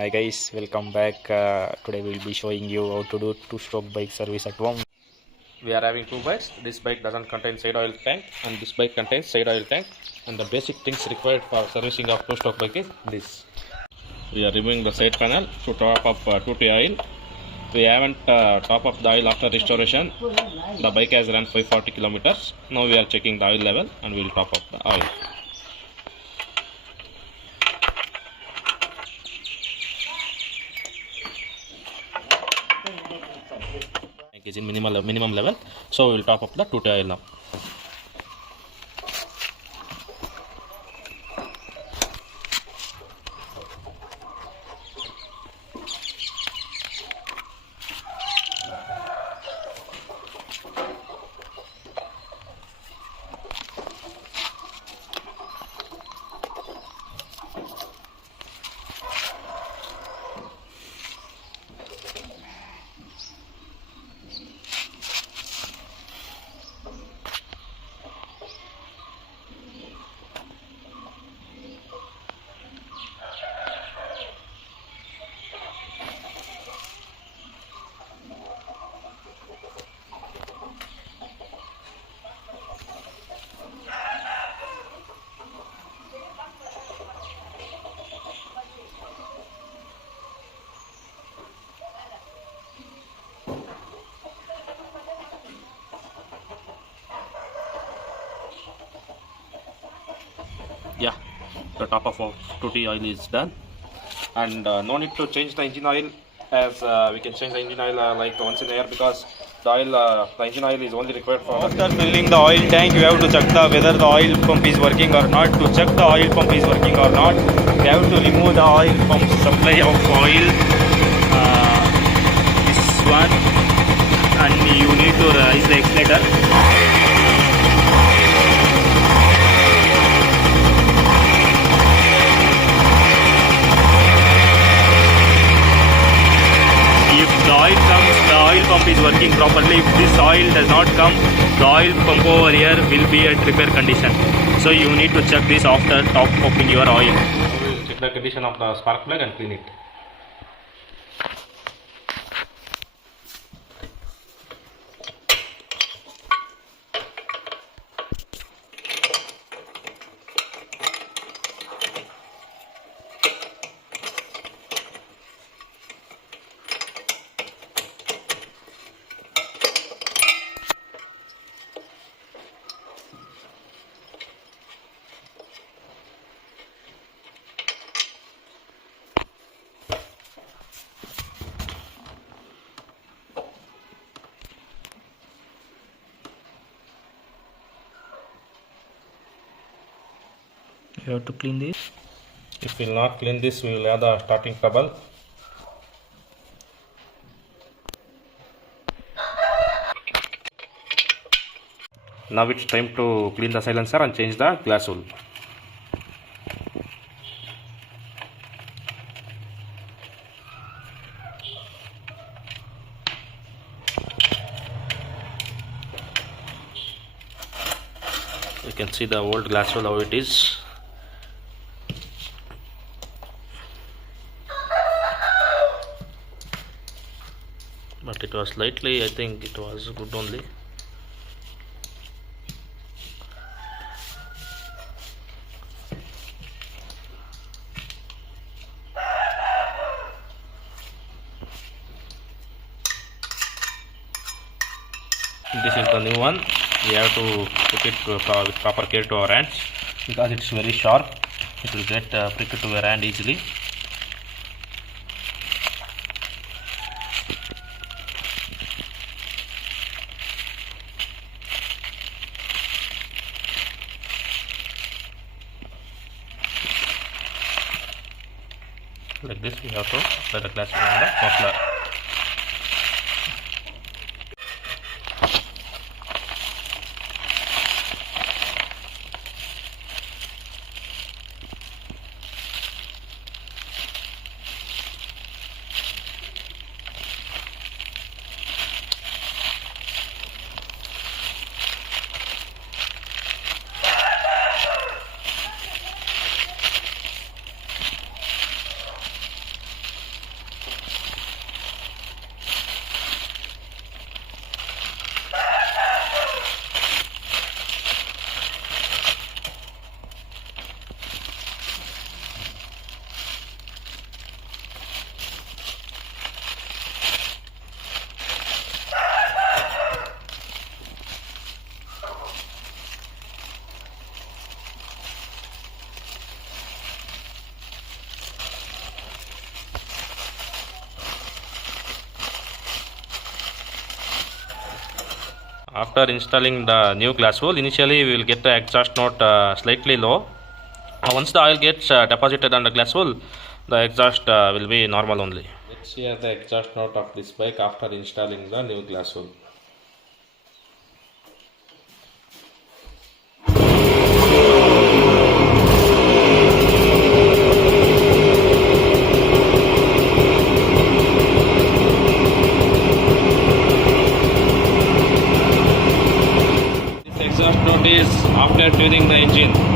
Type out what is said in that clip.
Hi guys, welcome back. Today we'll be showing you how to do two-stroke bike service at home. We are having two bikes. This bike doesn't contain side oil tank and this bike contains side oil tank, and the basic things required for servicing of two-stroke bike is this. We are removing the side panel to top up 2T oil. We haven't top up the oil after restoration. The bike has run 540 kilometers. Now we are checking the oil level and we will top up the oil. Is in minimum level, so we will top up the 2T oil now. Yeah, the top of 2T oil is done, and no need to change the engine oil, as we can change the engine oil like once in a year, because the engine oil is only required for. After filling the oil tank, you have to check whether the oil pump is working or not. To check the oil pump is working or not, we have to remove the oil pump supply of oil, this one, and you need to raise the accelerator. The oil comes, the oil pump is working properly. If this oil does not come, the oil pump over here will be at repair condition. So you need to check this after top upping your oil. We will check the condition of the spark plug and clean it. You have to clean this. If we will not clean this, we will have the starting trouble. Now it's time to clean the silencer and change the glass wool. You can see the old glass wool how it is. But it was slightly, I think it was good only. This is the new one. We have to put it with proper care to our hands, because it's very sharp. It will get pricked to your hand easily. Like this, we have to apply the glass wool on the muffler. After installing the new glass wool, initially we will get the exhaust note slightly low. Once the oil gets deposited on the glass wool, the exhaust will be normal only. Let's hear the exhaust note of this bike after installing the new glass wool. This exhaust note is after tuning the engine.